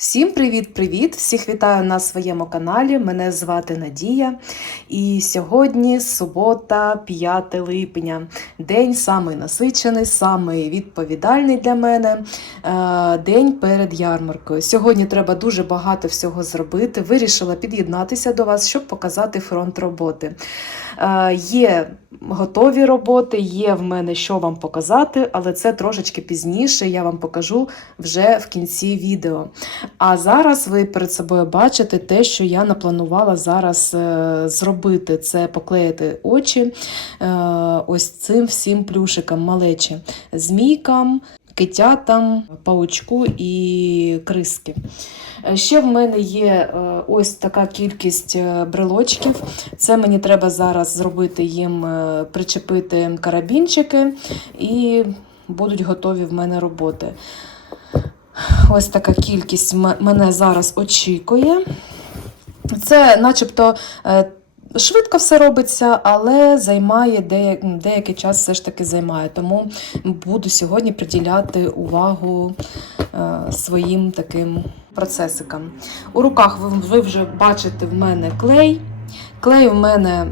Всім привіт-привіт! Всіх вітаю на своєму каналі. Мене звати Надія. І сьогодні субота, 5 липня. День самий насичений, самий відповідальний для мене. е, День перед ярмаркою. Сьогодні треба дуже багато всього зробити. Вирішила під'єднатися до вас, щоб показати фронт роботи. Е, Є готові роботи, є в мене що вам показати, але це трошечки пізніше. Я вам покажу вже в кінці відео. А зараз ви перед собою бачите те, що я напланувала зараз е, зробити. Це поклеїти очі е, ось цим всім плюшикам малечі, змійкам, китятам, паучку і криски. Е, Ще в мене є ось така кількість брелочків. Це мені треба зараз зробити їм, причепити карабінчики, і будуть готові в мене роботи. Ось така кількість мене зараз очікує. Це начебто е, швидко все робиться, але займає деякий час все ж таки займає. Тому буду сьогодні приділяти увагу е, своїм таким процесикам. У руках ви, ви вже бачите в мене клей. Клей у мене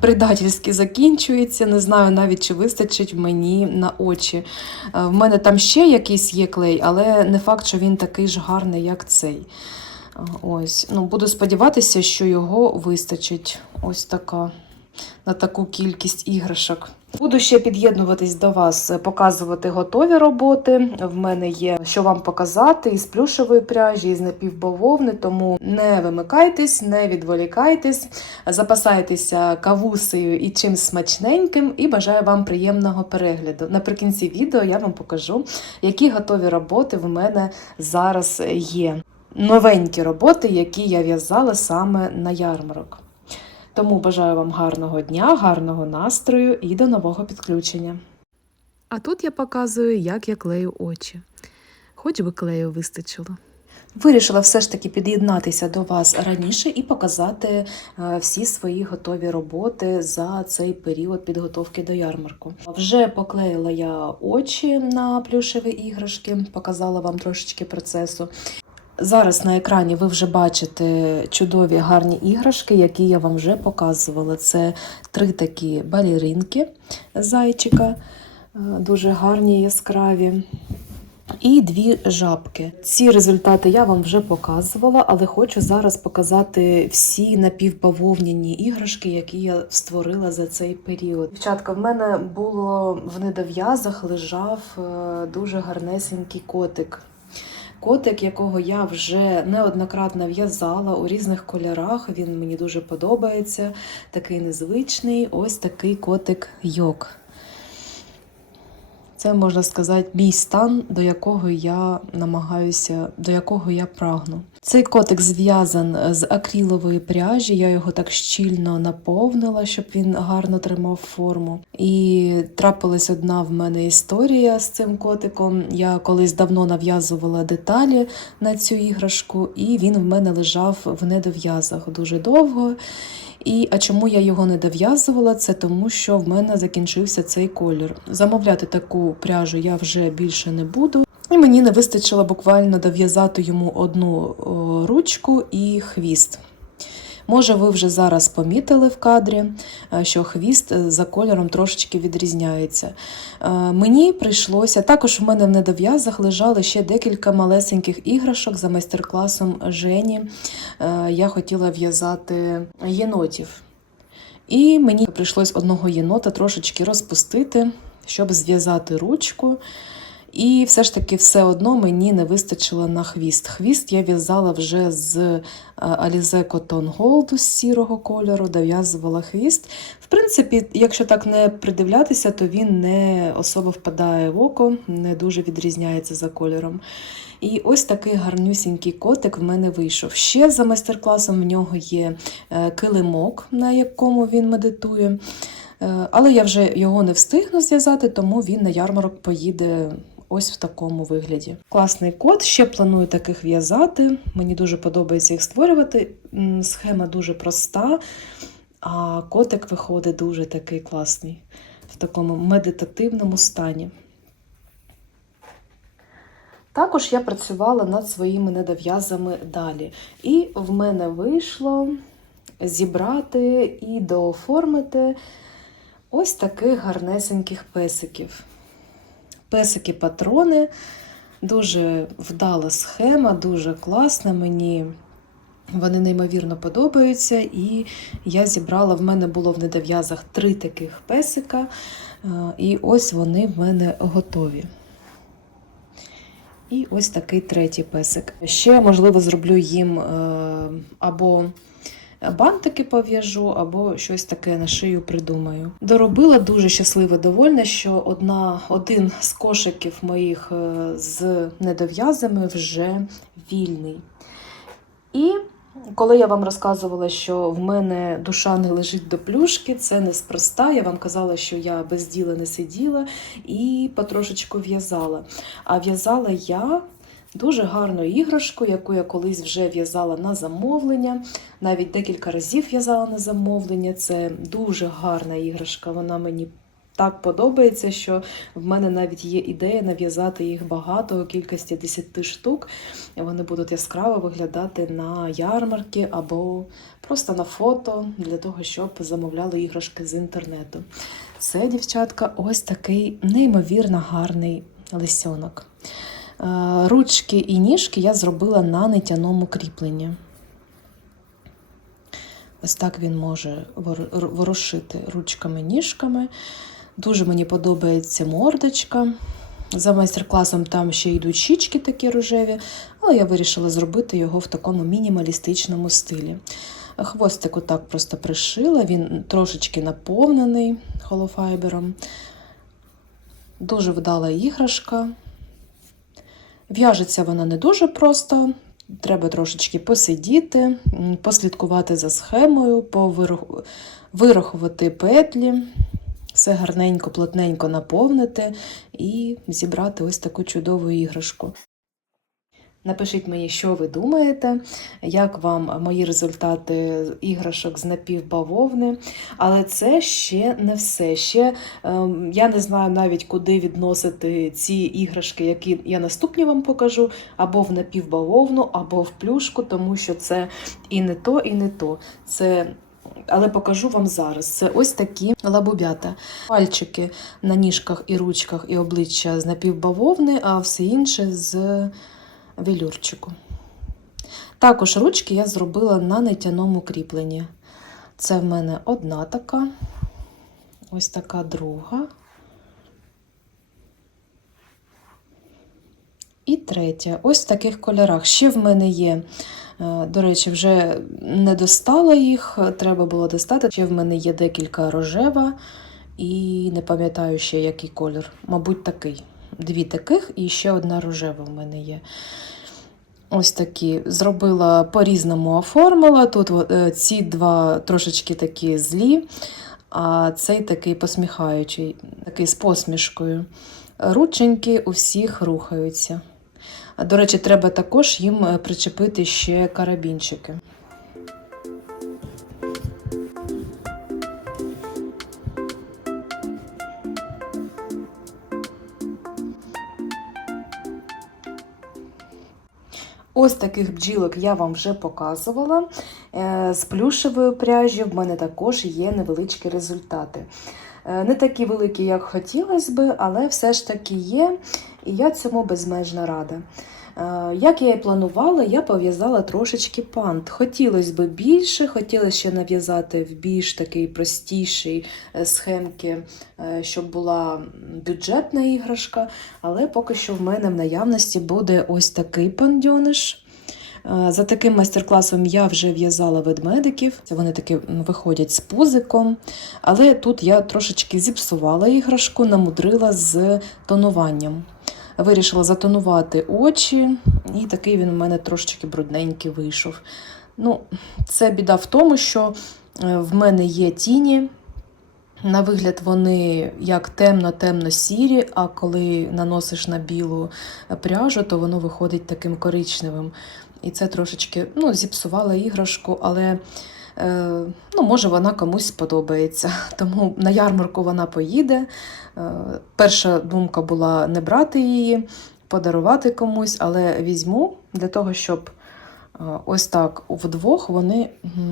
предательськи закінчується. Не знаю навіть, чи вистачить мені на очі. Е, В мене там ще якийсь є клей, але не факт, що він такий ж гарний, як цей. Ось. Ну, буду сподіватися, що його вистачить. Ось така. На таку кількість іграшок. Буду ще під'єднуватись до вас, е, показувати готові роботи. В мене є що вам показати із плюшової пряжі, із напівбавовни, тому не вимикайтесь, не відволікайтесь, запасайтеся кавусею і чимсь смачненьким, і бажаю вам приємного перегляду. Наприкінці відео я вам покажу, які готові роботи в мене зараз є. Новенькі роботи, які я в'язала саме на ярмарок. Тому бажаю вам гарного дня, гарного настрою і до нового підключення. А тут я показую, як я клею очі. Хоч би клею вистачило. Вирішила все ж таки під'єднатися до вас раніше і показати е, всі свої готові роботи за цей період підготовки до ярмарку. Вже поклеїла я очі на плюшеві іграшки, показала вам трошечки процесу. Зараз на екрані ви вже бачите чудові гарні іграшки, які я вам вже показувала. Це три такі балеринки зайчика, е, дуже гарні яскраві. І дві жабки. Ці результати я вам вже показувала, але хочу зараз показати всі напівбавовняні іграшки, які я створила за цей період. Дівчатка, в мене було в недов'язах лежав е, дуже гарнесенький котик. Котик, якого я вже неоднократно в'язала у різних кольорах. Він мені дуже подобається. Такий незвичний. Ось такий котик Йок. Це можна сказати мій стан, до якого я намагаюся, до якого я прагну. Цей котик зв'язан з акрилової пряжі. Я його так щільно наповнила, щоб він гарно тримав форму. І трапилась одна в мене історія з цим котиком. Я колись давно нав'язувала деталі на цю іграшку, і він в мене лежав в недов'язах дуже довго. І а чому я його не дов'язувала? Це тому, що в мене закінчився цей колір. Замовляти таку пряжу я вже більше не буду. І мені не вистачило буквально дов'язати йому одну ручку і хвіст. Може, ви вже зараз помітили в кадрі, е, що хвіст е, за кольором трошечки відрізняється. Е, Мені прийшлося, також в мене в недов'язах лежали ще декілька малесеньких іграшок за майстер-класом Жені. Я хотіла в'язати єнотів. І мені прийшлось одного єнота трошечки розпустити, щоб зв'язати ручку. І все ж таки, все одно мені не вистачило на хвіст. Хвіст я в'язала вже з е, Alize Cotton Gold з сірого кольору, дов'язувала хвіст. В принципі, якщо так не придивлятися, то він не особо впадає в око, не дуже відрізняється за кольором. І ось такий гарнюсінький котик в мене вийшов. Ще за майстер-класом в нього є е, килимок, на якому він медитує. Е, Але я вже його не встигну зв'язати, тому він на ярмарок поїде ось в такому вигляді. Класний кот, ще планую таких в'язати. Мені дуже подобається їх створювати. Схема дуже проста, а котик виходить дуже такий класний, в такому медитативному стані. Також я працювала над своїми недов'язами далі. І в мене вийшло зібрати і дооформити ось таких гарнесеньких песиків. Песики-патрони, дуже вдала схема, дуже класна. Мені вони неймовірно подобаються. І я зібрала, в мене було в недов'язах три таких песика, е, і ось вони в мене готові. І ось такий третій песик. Ще, можливо, зроблю їм е, або бантики пов'яжу, або щось таке на шию придумаю. Доробила дуже щаслива, довольна, що одна, один з кошиків моїх е, з недов'язами вже вільний. І коли я вам розказувала, що в мене душа не лежить до плюшки, це неспроста. Я вам казала, що я без діла не сиділа і потрошечку в'язала. А в'язала я дуже гарну іграшку, яку я колись вже в'язала на замовлення. Навіть декілька разів в'язала на замовлення. Це дуже гарна іграшка. Вона мені так подобається, що в мене навіть є ідея нав'язати їх багато у кількості 10 штук. Вони будуть яскраво виглядати на ярмарки або просто на фото для того, щоб замовляли іграшки з інтернету. Це, дівчатка, ось такий неймовірно гарний лисьонок. Е, Ручки і ніжки я зробила на нитяному кріпленні. Ось так він може ворушити ручками-ніжками. Дуже мені подобається мордочка. За майстер-класом там ще йдуть щічки такі рожеві, але я вирішила зробити його в такому мінімалістичному стилі. Хвостик отак просто пришила, він трошечки наповнений холофайбером. Дуже вдала іграшка. В'яжеться вона не дуже просто. Треба трошечки посидіти, послідкувати за схемою, вирахувати петлі, все гарненько, плотненько наповнити і зібрати ось таку чудову іграшку. Напишіть мені, що ви думаєте, як вам мої результати іграшок з напівбавовни. Але це ще не все. Ще ем, я не знаю навіть, куди відносити ці іграшки, які я наступні вам покажу, або в напівбавовну, або в плюшку, тому що це і не то, і не то. Це але покажу вам зараз. Це ось такі лабубята. Пальчики на ніжках і ручках і обличчя з напівбавовни, а все інше з велюрчику. Також ручки я зробила на нитяному кріпленні. Це в мене одна така, ось така друга. І третя. Ось в таких кольорах. Ще в мене є, е, до речі, вже не достала їх, треба було достати. Ще в мене є декілька рожева і не пам'ятаю ще, який колір. Мабуть, такий. Дві таких і ще одна рожева в мене є. Ось такі. Зробила по-різному оформила. Тут е, ці два трошечки такі злі, а цей такий посміхаючий, такий з посмішкою. Рученьки у всіх рухаються. До речі, треба також їм е, причепити ще карабінчики. Ось таких бджілок я вам вже показувала. Е, З плюшевої пряжі в мене також є невеличкі результати. Е, Не такі великі, як хотілося би, але все ж таки є, і я цьому безмежно рада. Е, Як я і планувала, я пов'язала трошечки пант. Хотілося б більше, хотілося ще нав'язати в більш такий простіший е, схемки, е, щоб була бюджетна іграшка, але поки що в мене в наявності буде ось такий пандьониш. За таким майстер-класом я вже в'язала ведмедиків. Вони таки виходять з пузиком. Але тут я трошечки зіпсувала іграшку, намудрила з тонуванням. Вирішила затонувати очі, і такий він у мене трошечки брудненький вийшов. Ну, це біда в тому, що е, в мене є тіні. На вигляд вони як темно-темно-сірі, а коли наносиш на білу пряжу, то воно виходить таким коричневим. І це трошечки ну, зіпсувало іграшку, але ну, може вона комусь сподобається. Тому на ярмарку вона поїде. Е, перша думка була не брати її. подарувати комусь, але візьму для того, щоб е, ось так вдвох вони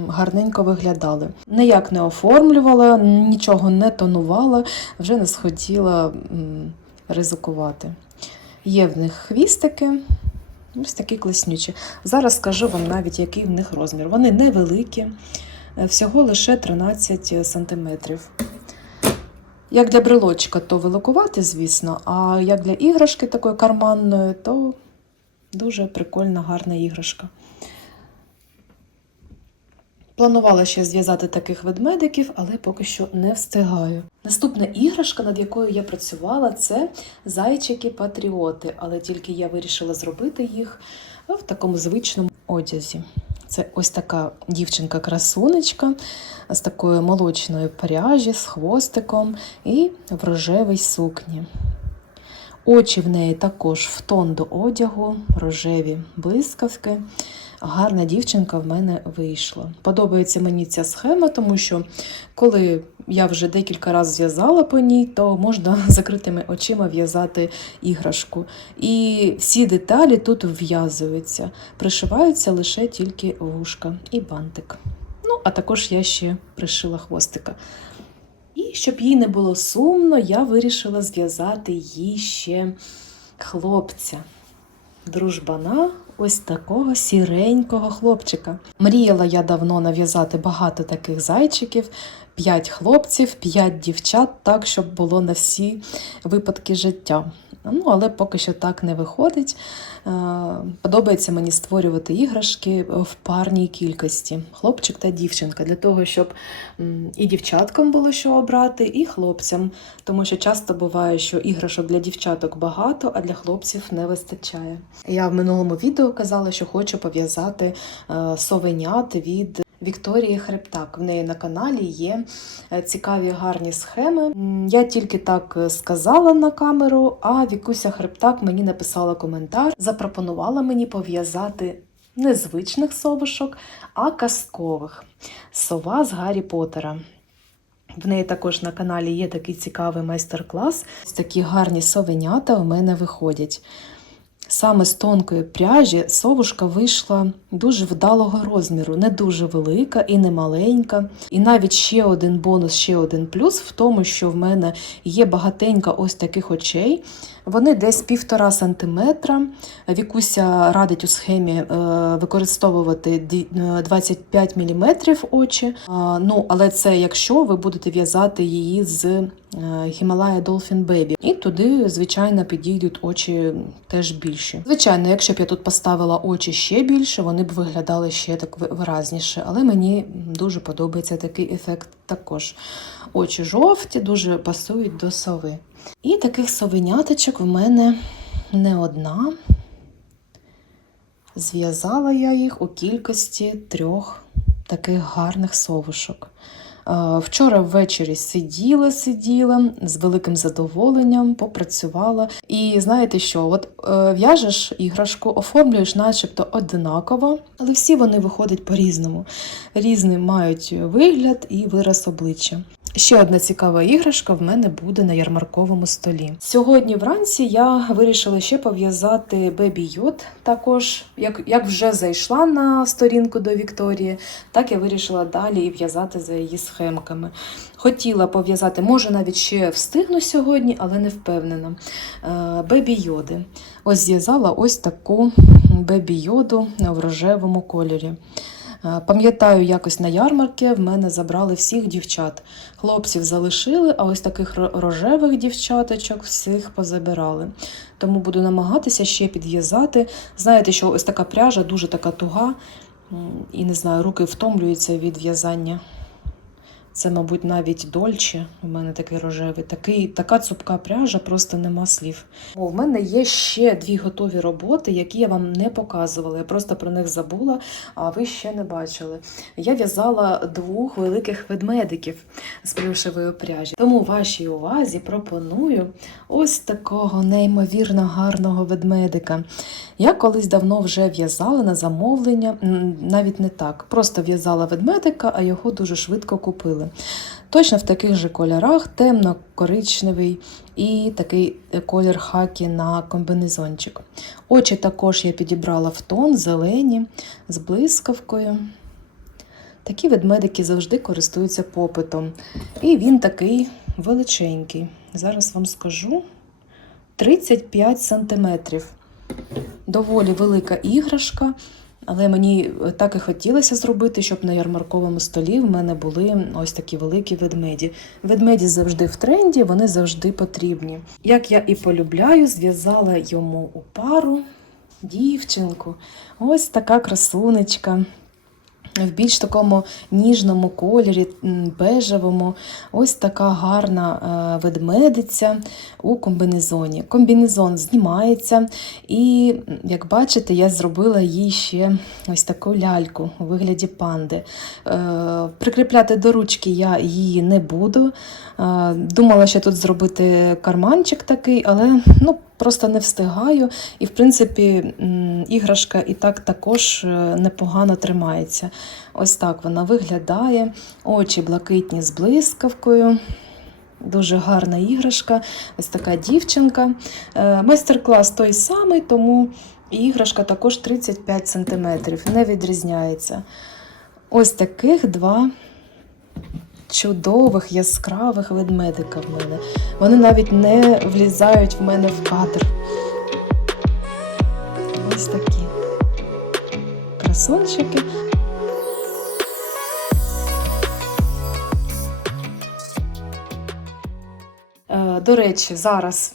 гарненько виглядали. Ніяк не оформлювала, нічого не тонувала, вже не схотіла ризикувати. Є в них хвістики, ось такі класнючі. Зараз скажу вам навіть, який в них розмір. Вони невеликі, е, всього лише 13 сантиметрів. Як для брелочка, то великувати, звісно, а як для іграшки такої карманної, то дуже прикольна, гарна іграшка. Планувала ще зв'язати таких ведмедиків, але поки що не встигаю. Наступна іграшка, над якою я працювала, це зайчики-патріоти, але тільки я вирішила зробити їх в такому звичному одязі. Це ось така дівчинка-красунечка з такої молочної пряжі, з хвостиком і в рожевій сукні. Очі в неї також в тон до одягу, рожеві блискавки. Гарна дівчинка в мене вийшла. Подобається мені ця схема, тому що коли я вже декілька разів зв'язала по ній, то можна закритими очима в'язати іграшку. І всі деталі тут вв'язуються, пришиваються лише тільки вушка і бантик. Ну, а також я ще пришила хвостика. І щоб їй не було сумно, я вирішила зв'язати їй ще хлопця. Дружбана ось такого сіренького хлопчика. Мріяла я давно нав'язати багато таких зайчиків, п'ять хлопців, п'ять дівчат, так, щоб було на всі випадки життя. Ну, але поки що так не виходить. Е, Подобається мені створювати іграшки в парній кількості хлопчик та дівчинка, для того, щоб і дівчаткам було що обрати, і хлопцям. Тому що часто буває, що іграшок для дівчаток багато, а для хлопців не вистачає. Я в минулому відео казала, що хочу пов'язати е, совенят від. Вікторії Хребтак. В неї на каналі є е, цікаві гарні схеми. Я тільки так е, сказала на камеру, а Вікуся Хребтак мені написала коментар, запропонувала мені пов'язати незвичних совушок, а казкових сова з Гаррі Поттера. В неї також на каналі є такий цікавий майстер-клас. Такі гарні совенята у мене виходять. Саме з тонкої пряжі совушка вийшла дуже вдалого розміру, не дуже велика і не маленька. І навіть ще один бонус, ще один плюс в тому, що в мене є багатенька ось таких очей. Вони десь півтора сантиметра. Вікуся радить у схемі е, використовувати е, 25 мм очі. Ну, але це якщо ви будете в'язати її з е, Himalaya Dolphin Baby. І туди, звичайно, підійдуть очі теж більші. Звичайно, якщо б я тут поставила очі ще більше, вони б виглядали ще так виразніше. Але мені дуже подобається такий ефект також. Очі жовті, дуже пасують до сови. І таких совеняточок в мене не одна. Зв'язала я їх у кількості трьох таких гарних совушок. Е, Вчора ввечері сиділа, сиділа з великим задоволенням, попрацювала. І знаєте що? От е, в'яжеш іграшку, оформлюєш начебто одинаково, але всі вони виходять по-різному. Різні мають вигляд і вираз обличчя. Ще одна цікава іграшка в мене буде на ярмарковому столі. Сьогодні вранці я вирішила ще пов'язати бебі йод. Також, як, як вже зайшла на сторінку до Вікторії, так я вирішила далі і в'язати за її схемками. Хотіла пов'язати, може навіть ще встигну сьогодні, але не впевнена. Бебі йоди. Ось зв'язала ось таку бебі йоду в рожевому кольорі. Е, Пам'ятаю, якось на ярмарки в мене забрали всіх дівчат. Хлопців залишили, а ось таких рожевих дівчаточок всіх позабирали. Тому буду намагатися ще підв'язати. Знаєте, що ось така пряжа дуже така туга, і не знаю, руки втомлюються від в'язання. Це, мабуть, навіть дольче. У мене такий рожевий. Такий, така цупка пряжа, просто нема слів. В мене є ще дві готові роботи, які я вам не показувала. Я просто про них забула, а ви ще не бачили. Я в'язала двох великих ведмедиків з плюшевої пряжі. Тому вашій увазі пропоную ось такого неймовірно гарного ведмедика. Я колись давно вже в'язала на замовлення, навіть не так. Просто в'язала ведмедика, а його дуже швидко купили. Зробили. Точно в таких же кольорах, темно-коричневий і такий е, колір хакі на комбінезончик. Очі також я підібрала в тон, зелені, з блискавкою. Такі ведмедики завжди користуються попитом. І він такий величенький. Зараз вам скажу 35 сантиметрів. Доволі велика іграшка, але мені так і хотілося зробити, щоб на ярмарковому столі в мене були ось такі великі ведмеді. Ведмеді завжди в тренді, вони завжди потрібні. Як я і полюбляю, зв'язала йому у пару дівчинку. Ось така красунечка. В більш такому ніжному кольорі, бежевому, ось така гарна е, ведмедиця у комбінезоні. Комбінезон знімається, і, як бачите, я зробила їй ще ось таку ляльку у вигляді панди. Е, Прикріпляти до ручки я її не буду. Е, Думала ще тут зробити карманчик такий, але ну, просто не встигаю. І, в принципі, іграшка і так також е, непогано тримається. Ось так вона виглядає. Очі блакитні з блискавкою. Дуже гарна іграшка, ось така дівчинка. Е, Майстер-клас той самий, тому іграшка також 35 см, не відрізняється. Ось таких два чудових яскравих ведмедика в мене. Вони навіть не влізають в мене в кадр. Ось такі красунчики. Е, До речі, зараз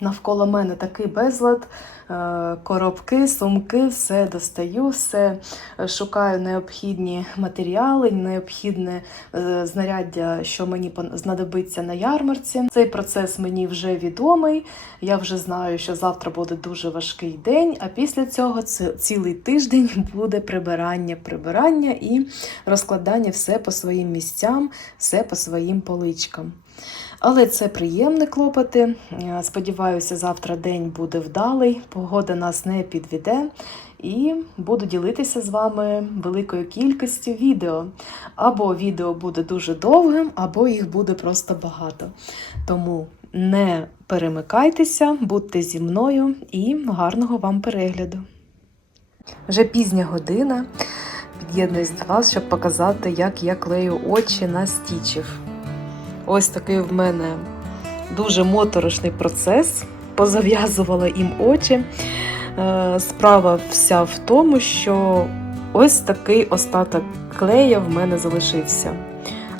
навколо мене такий безлад, коробки, сумки, все достаю, все е, шукаю необхідні матеріали, необхідне е, знаряддя, що мені знадобиться на ярмарці. Цей процес мені вже відомий. Я вже знаю, що завтра буде дуже важкий день, а після цього цілий тиждень буде прибирання, прибирання і розкладання все по своїм місцям, все по своїм поличкам. Але це приємні клопоти. Е, Сподіваюся, завтра день буде вдалий, погода нас не підведе. І буду ділитися з вами великою кількістю відео. Або відео буде дуже довгим, або їх буде просто багато. Тому не перемикайтеся, будьте зі мною і гарного вам перегляду. Вже пізня година. Під'єднуюсь до вас, щоб показати, як я клею очі на стічів. Ось такий в мене дуже моторошний процес. Позав'язувала їм очі. Е, Справа вся в тому, що ось такий остаток клея в мене залишився.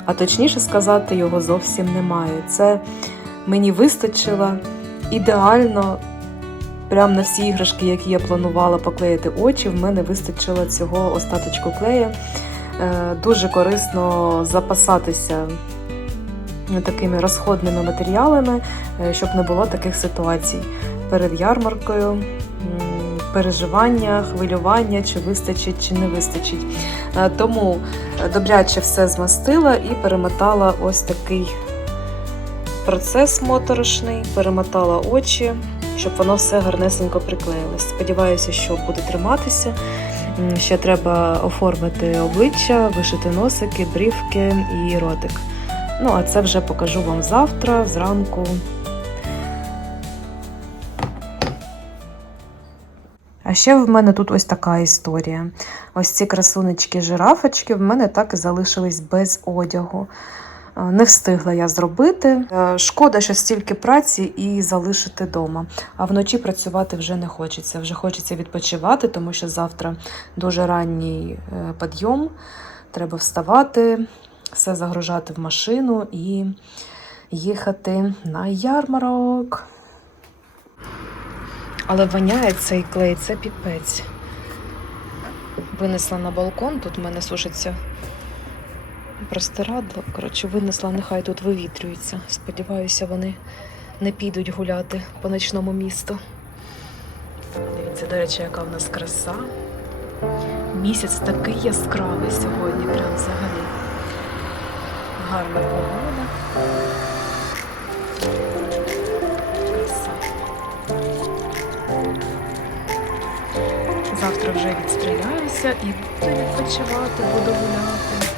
А точніше сказати, його зовсім немає. Це мені вистачило ідеально. Прямо на всі іграшки, які я планувала поклеїти очі, в мене вистачило цього остаточку клея. Е, Дуже корисно запасатися такими розходними матеріалами, е, щоб не було таких ситуацій перед ярмаркою, переживання, хвилювання, чи вистачить, чи не вистачить. Е, Тому е, добряче все змастила і перемотала ось такий процес моторошний, перемотала очі, щоб воно все гарнесенько приклеїлось. Сподіваюся, що буде триматися. Ще треба оформити обличчя, вишити носики, брівки і ротик. Ну, а це вже покажу вам завтра, зранку. А ще в мене тут ось така історія. Ось ці красунечки-жирафочки в мене так і залишились без одягу. Не встигла я зробити. Е, Шкода, що стільки праці і залишити вдома. А вночі працювати вже не хочеться. Вже хочеться відпочивати, тому що завтра дуже ранній е, підйом. Треба вставати, все загружати в машину і їхати на ярмарок. Але воняє цей клей, це піпець. Винесла на балкон, тут в мене сушиться простирадло. Коротше, винесла, нехай тут вивітрюється. Сподіваюся, вони не підуть гуляти по ночному місту. Дивіться, до речі, яка в нас краса. Місяць такий яскравий сьогодні, прям взагалі. Гарна погода. Завтра вже відстріляюся і буду відпочивати, буду гуляти.